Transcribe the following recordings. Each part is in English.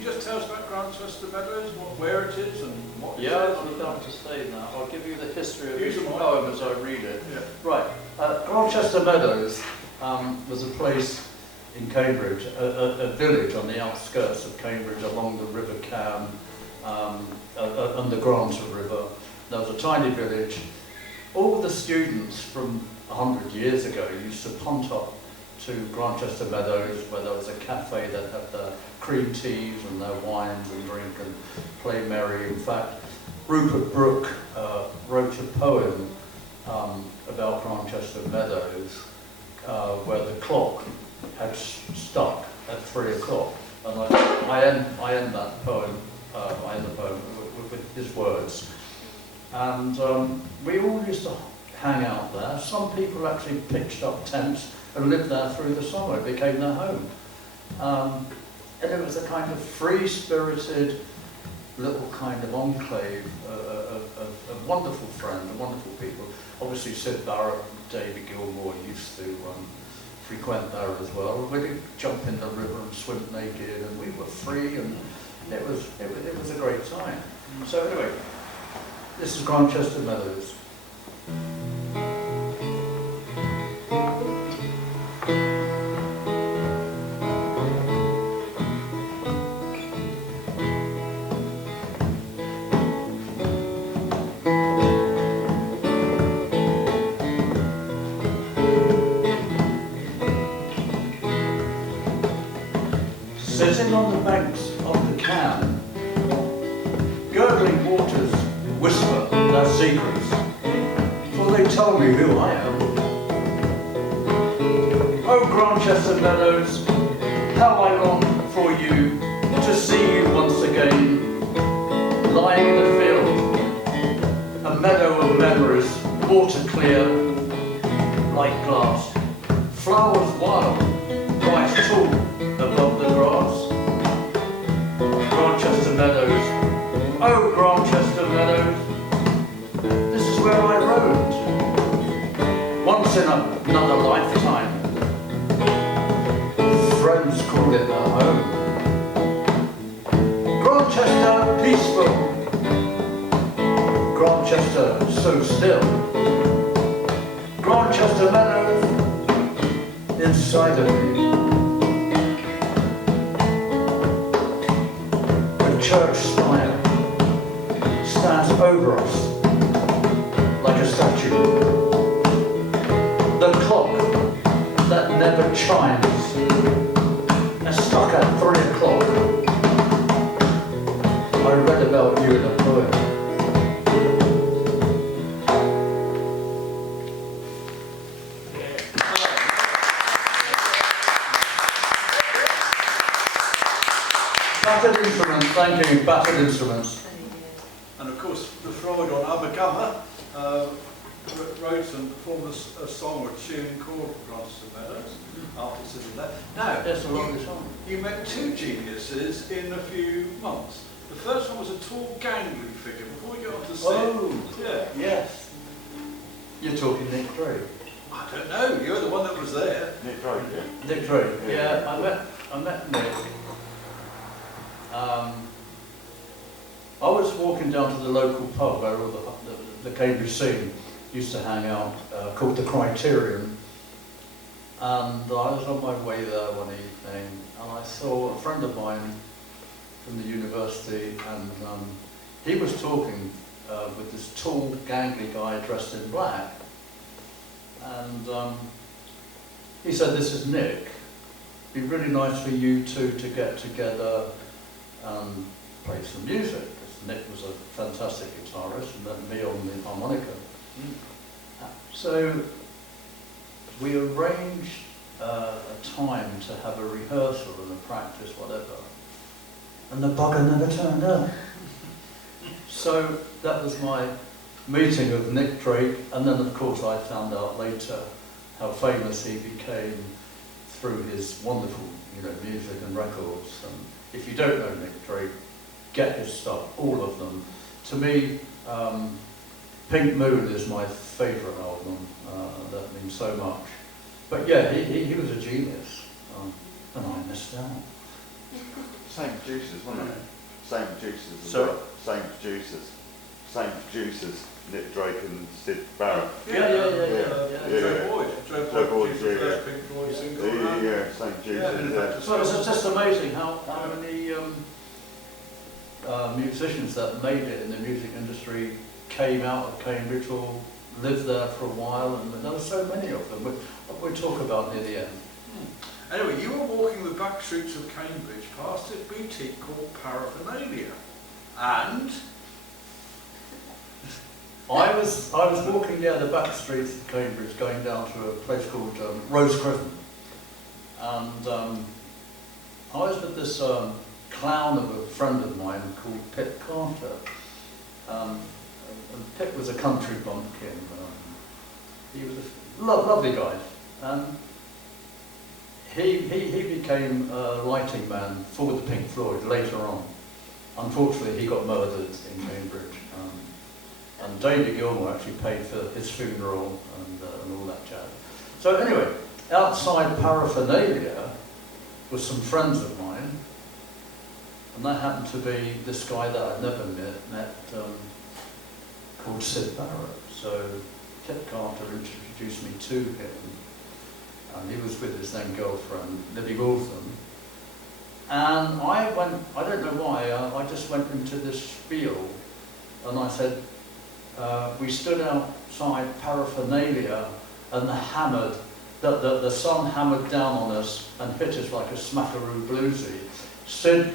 you just tell us about Granchester Meadows, where it is and what it Yeah, is? I'm going to say that. I'll give you the history of Use the the mic. poem as I read it. Yeah. Right, Granchester Meadows was a place in Cambridge, a village on the outskirts of Cambridge along the River Cam and the Granter River. There was a tiny village. All the students from 100 years ago used to punt up to Granchester Meadows, where there was a cafe that had their cream teas and their wines and drink and play merry. In fact, Rupert Brooke wrote a poem about Granchester Meadows where the clock had stuck at 3 o'clock. And I end that poem, I end the poem with his words. And we all used to hang out there. Some people actually pitched up tents and lived there through the summer. It became their home. And it was a kind of free-spirited little kind of enclave of wonderful friends and wonderful people. Obviously Sid Barrett and David Gilmour used to frequent there as well. We'd jump in the river and swim naked, and we were free, and it was a great time. So anyway, this is Granchester Meadows. Sitting on the banks of the Cam, gurgling waters whisper their secrets, for they tell me who I am. Oh, Granchester Meadows, how I long for you, to see you once again, lying in the field, a meadow of memories, water clear, like glass, flowers wild, bright tall, above the grass. Granchester Meadows, oh Granchester Meadows, this is where I roamed, once in another lifetime. Friends called it their home. Granchester peaceful, Granchester so still, Granchester Meadows inside of me. Church spire stands over us like a statue. The clock that never chimes is stuck at 3 o'clock. I read about you in a poem. Battered instruments, thank you, battered instruments. And of course, the Freud on Abergama wrote and performed a song or a tune called Granchester Meadows after sitting there. Now, That's a lovely song. You met two geniuses in a few months. The first one was a tall, gangly figure. Before we get on to Sid, Oh, yeah. yes. You're talking Nick Drake. I don't know. You're the one that was there. Nick Drake, yeah. Nick Drake. Yeah, I met Nick. I was walking down to the local pub where all the Cambridge scene used to hang out, called the Criterion, and I was on my way there one evening, and I saw a friend of mine from the university, and he was talking with this tall, gangly guy dressed in black, and he said, "This is Nick. It'd be really nice for you two to get together and play some music." Nick was a fantastic guitarist, and then me on the harmonica. So we arranged a time to have a rehearsal and a practice, whatever. And the bugger never turned up. So that was my meeting of Nick Drake, and then of course I found out later how famous he became through his wonderful, music and records. And if you don't know Nick Drake, get his stuff, all of them. To me, Pink Moon is my favourite album. That means so much. But yeah, he was a genius, and I missed out. Same producers, wasn't it? Same producers as Sorry? well. Same producers. Same producers, Nick Drake and Sid Barrett. Joe Boyd. Joe Joe Boyd Boyd, produced the first Pink Floyd single. Same producers. Yeah, in fact, So it's just amazing how many musicians that made it in the music industry came out of Cambridge or lived there for a while, and there were so many of them, which we'll talk about near the end. Anyway, you were walking the back streets of Cambridge past a boutique called Paraphernalia, and I was walking down the back streets of Cambridge, going down to a place called Rose Crescent, and I was with this clown of a friend of mine called Pete Carter. And Pete was a country bumpkin. He was a lovely guy, and he became a lighting man for the Pink Floyd later on. Unfortunately, he got murdered in Cambridge. And David Gilmour actually paid for his funeral and all that jazz. So anyway, outside Paraphernalia was some friends of mine, and that happened to be this guy that I'd never met called Sid Barrett. So Pete Carter introduced me to him, and he was with his then girlfriend, Libby Waltham. And I don't know why, I just went into this spiel, and I said, we stood outside Paraphernalia, and the sun hammered down on us and hit us like a smackaroo bluesy. Sid's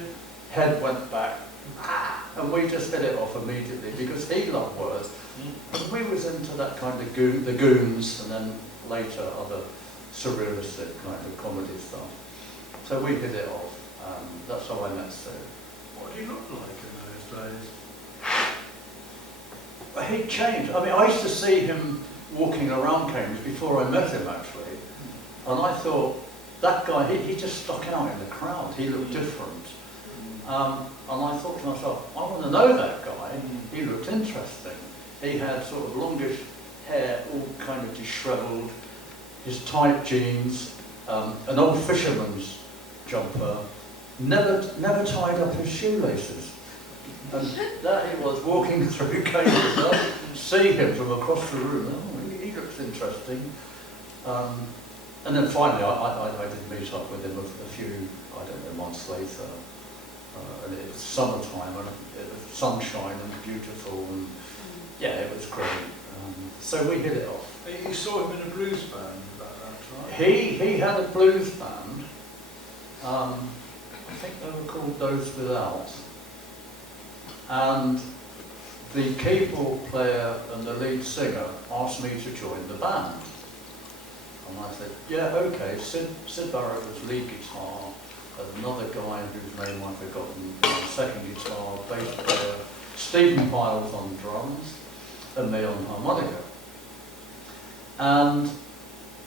head went back, and we just hit it off immediately because he loved Worth. And we was into that kind of the Goons, and then later other surrealistic kind of comedy stuff. So we hit it off. That's how I met Sid. what did he look like in those days? But he changed. I mean, I used to see him walking around Cambridge before I met him, actually. And I thought, that guy, he just stuck out in the crowd. He looked different. And I thought to myself, I want to know that guy. He looked interesting. He had sort of longish hair, all kind of disheveled, his tight jeans, an old fisherman's jumper, never tied up his shoelaces. And there he was walking through Cambridge. I see him from across the room. Oh, he looks interesting. And then finally, I did meet up with him a few, I don't know, months later. And it was summertime, and it was sunshine and beautiful, and yeah, it was great. So we hit it off. You saw him in a blues band about that time? He had a blues band. I think they were called Those Without. And the keyboard player and the lead singer asked me to join the band. And I said, yeah, okay. Sid Barrett was lead guitar, another guy whose name I've forgotten, second guitar, bass player, Stephen Piles on drums, and me on harmonica. And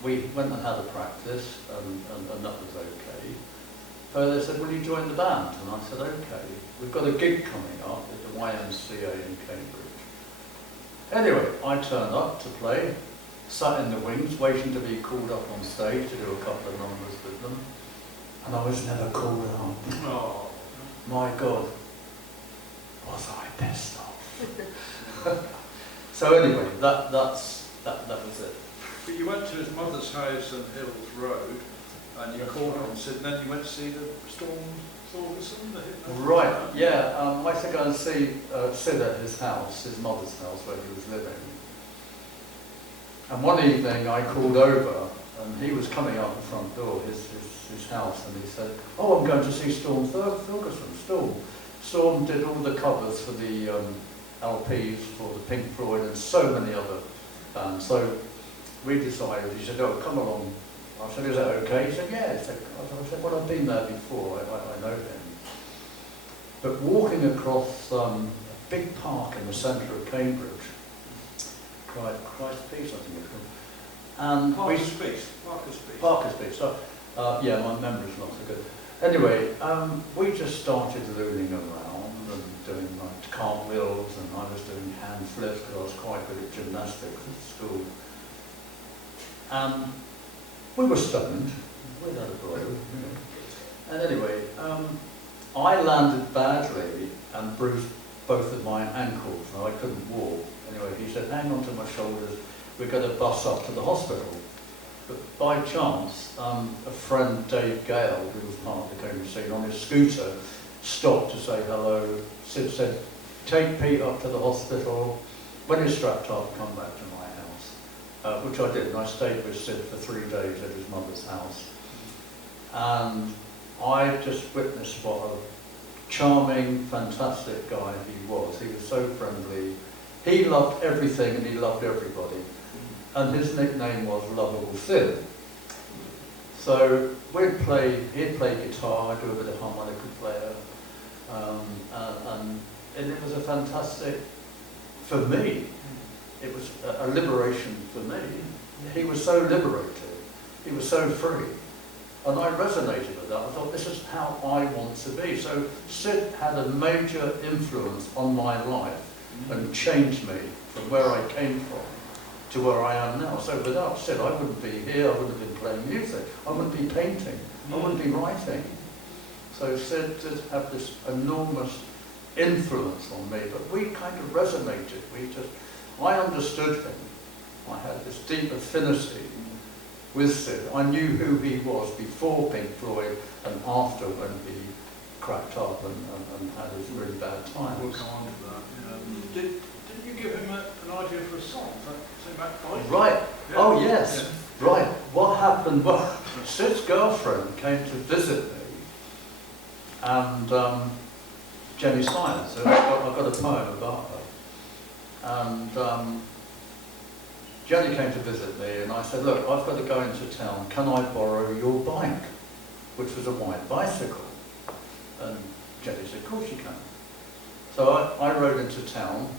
we went and had a practice, and that was okay. So they said, will you join the band? And I said, okay. We've got a gig coming up at the YMCA in Cambridge. Anyway, I turned up to play, sat in the wings, waiting to be called up on stage to do a couple of numbers with them. And I was never called up. Oh. My God, was I pissed off. So anyway, that was it. But you went to his mother's house on Hills Road, and you called on Sid, and then you went to see the Storm Thorgerson, the hit. Right, yeah. I went to go and see Sid at his house, his mother's house where he was living. And one evening I called over, and he was coming out the front door, his house, and he said, oh, I'm going to see Storm Thorgerson. Storm did all the covers for the LPs for the Pink Floyd and so many other bands. So we decided, he said, oh, come along. I said, is that okay? He said, yeah. I said, well, I've been there before, I know him. But walking across a big park in the centre of Cambridge, Christ Peace, I think it's called. And Parker's Peace. So, yeah, my memory's not so good. Anyway, we just started looning around and doing like cartwheels, and I was doing hand flips because I was quite good at gymnastics at school. And we were stoned, we had a blow, you know. And anyway, landed badly and bruised both of my ankles, and I couldn't walk. Anyway, he said, hang on to my shoulders, we're going to bus up to the hospital. But by chance, a friend, Dave Gale, who was part of the Cambridge scene, on his scooter, stopped to say hello. Sid said, take Pete up to the hospital. When he's strapped up, come back to my house. Which I did, and I stayed with Sid for 3 days at his mother's house. And I just witnessed what a charming, fantastic guy he was. He was so friendly. He loved everything and he loved everybody. And his nickname was Lovable Sid. So he'd play guitar, I'd do a bit of harmonica player, and it was a fantastic, for me, it was a liberation for me. He was so liberated, he was so free. And I resonated with that. I thought, this is how I want to be. So Sid had a major influence on my life and changed me from where I came from to where I am now. So without Sid, I wouldn't be here, I wouldn't have been playing music, I wouldn't be painting, I wouldn't be writing. So Sid did have this enormous influence on me, but we kind of resonated. I understood him. I had this deep affinity with Sid. I knew who he was before Pink Floyd and after when he cracked up and had his really bad times. We'll come on to that. Didn't you give him an idea for a song? Say back five? Right. Yeah. Oh yes. Yeah. Right. What happened? Well, Sid's girlfriend came to visit me, and Jenny Simons. So I've got a poem about her. And Jenny came to visit me, and I said, look, I've got to go into town. Can I borrow your bike? Which was a white bicycle. And Jenny said, of course you can. So I rode into town,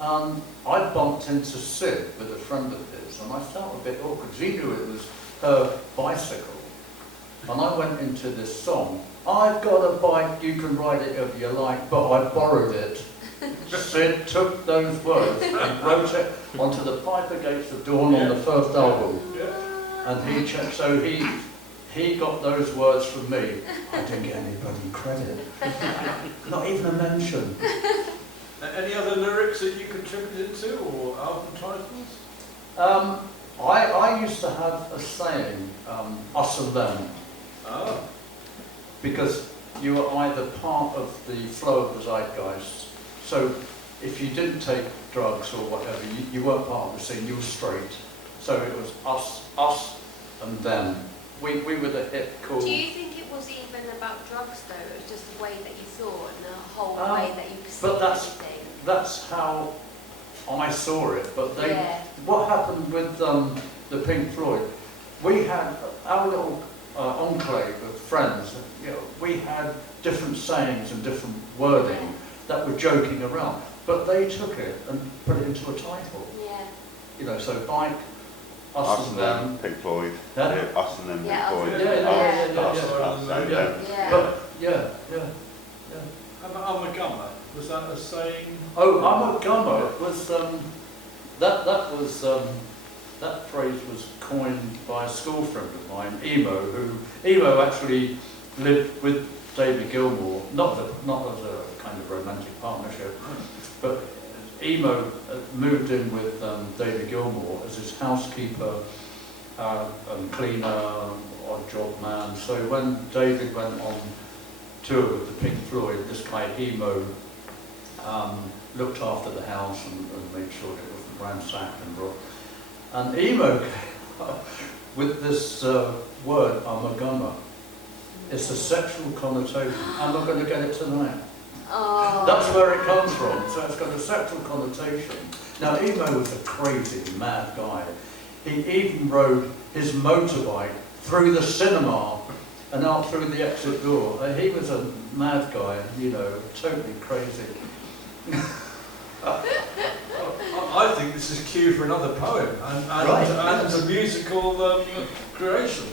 and I bumped into Sid with a friend of his, and I felt a bit awkward, because he knew it was her bicycle. And I went into this song, I've got a bike, you can ride it if you like, but I borrowed it. Sid took those words and wrote it onto the Piper Gates of Dawn on the first album. And he got those words from me. I didn't get any bloody credit. Not even a mention. Any other lyrics that you contributed to, or album titles? I used to have a saying, us and them. Ah. Because you were either part of the flow of the zeitgeist. So if you didn't take drugs or whatever, you weren't part of the scene, you were straight. So it was us and them. We were the hip, cool. Do you think it was even about drugs though? It was just the way that you thought and the whole way that you perceived everything? That's how I saw it. But what happened with the Pink Floyd, we had our little enclave of friends. You know, we had different sayings and different wording that were joking around, but they took it and put it into a title. Yeah. You know, so bike, us and them. Pink Floyd. Yeah. Yeah, us and them, Yeah, Pink Floyd. Yeah. How about Amagama? Was that a saying? Oh, Amagama was that phrase was coined by a school friend of mine, Emo actually lived with David Gilmour, not as a kind of romantic partnership, but Emo moved in with David Gilmour as his housekeeper, cleaner, odd job man. So when David went on tour with the Pink Floyd, this guy Emo looked after the house and made sure it wasn't ransacked and brought. And Emo came up with this word, amagama. It's a sexual connotation. Am I going to get it tonight? Oh. That's where it comes from. So it's got a sexual connotation. Now, Emo was a crazy, mad guy. He even rode his motorbike through the cinema and out through the exit door. He was a mad guy, you know, totally crazy. I think this is cue for another poem and a musical creation.